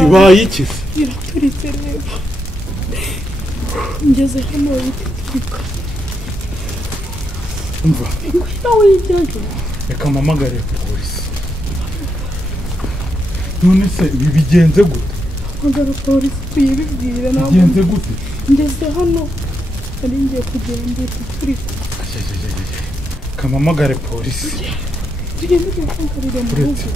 Ibaye iki? Iraturitse reba. Ngeze hano yitwika. Umva. Ngwino wijaje. Reka mpamagare polisi. None se ibi bigenze gute? Hamagara polisi tuyibibwira nabo. Bigenze gute? Ngeze hano ari ngiye kugenda turika. Kampamagare polisi. Tugende kufungarira mu rugo.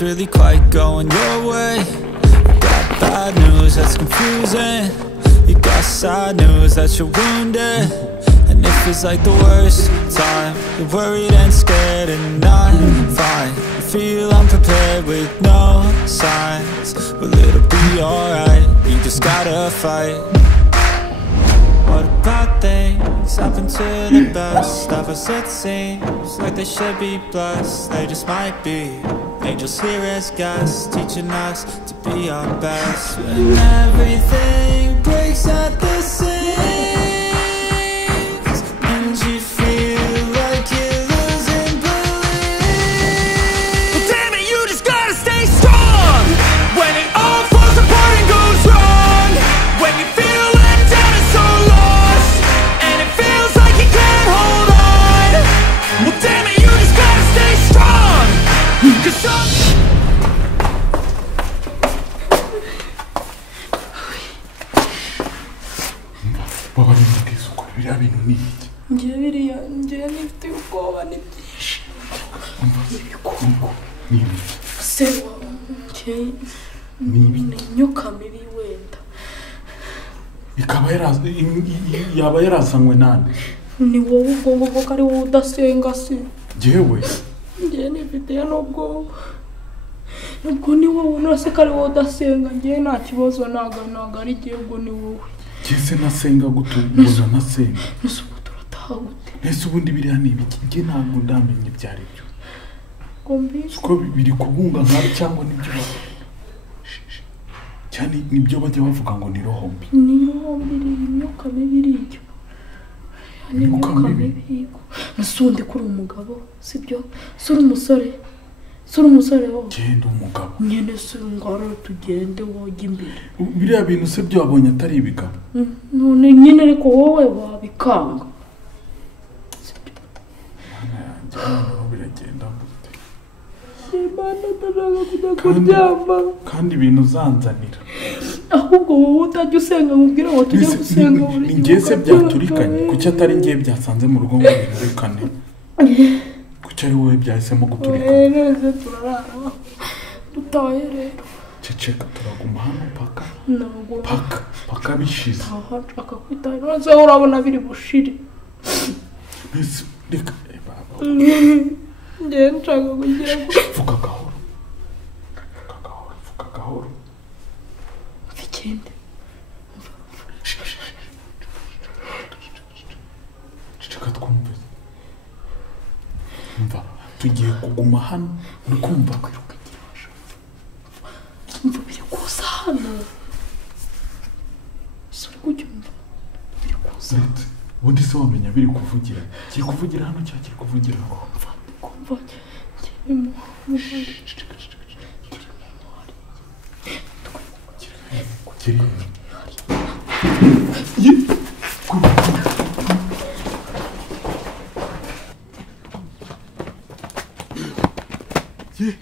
Really quite going your way. You got bad news that's confusing. You got sad news that you're wounded. And it feels like the worst time. You're worried and scared and not fine. You feel unprepared with no signs. Well, it'll be alright. You just gotta fight. What about things happen to the best of us? It seems like they should be blessed. They just might be angels here as guests, teaching us to be our best. When everything breaks at the seams and you feel like you're losing belief, well, damn it, you just gotta stay strong. When it all falls apart and goes wrong, when you feel let down and so lost, and it feels like you can't hold on, well, damn it, you just gotta stay strong. 'Cause Baba n'isuku biriya bintu ni iki? Ngiye biriya ngiye nifite ubwoba n'ibyinshi. Ibikungu nibi. Se ni nyoka mibi wenda. Ikaba yaba yarazanywe nande? Ni wowe ubwo ko ari wowe udasenga se. Jewe ngiye nifite n'ubwoba. Ubwo ni wowe unase ko ari wowe udasenga, ngiye nta kibazo naga ari giye ubwo ni wowe. Kese nasenga gutubuza nasenga. Nese ubu turataha gute? Nese ubundi biriya ni ibiki? Nge ntabwo ndamenye ibyari byo. Gombi. Uko biri kubunga nkabi cyangwa nibyo cyane nibyo bajya bavuga ngo ni rohombi. Ni rohombi imyuka mibi iriyo. Ni imyuka mibi. Nasundi kuri umugabo, sibyo? Suri umusore. Suri umusore ho. Genda umugabo. Nyene se ngaro tugende woge imbere. Biriya bintu se byo wabonye atari ibigabo. None nyine ariko wowe wabikanga. Hano biragenda gute? Imana ndashaka kujya kuryama. Kandi ibintu zanzanira. ahubwo wowe utajya usenga mubwira ngo tujye gusenga buri gihe njye se byaturikanye kuki atari njye byasanze mu rugo ngo birikane kuki ari wowe byahisemo guturikana neze turarara dutaye rero ceceka turaguma hano paka ntabwo paka bishize akakwitaye nose urabona biri bushire mbese reka njye nshaka kugira ngo vuga gahoro ikindi ceceka twumve mva tugiye kuguma hano uri kumva mva biri kuza hano suri kubyumva biri kuza ubundi se wamenya biri kuvugira kiri kuvugira hano cyangwa kiri kuvugira aho kumva kirimo Yeah.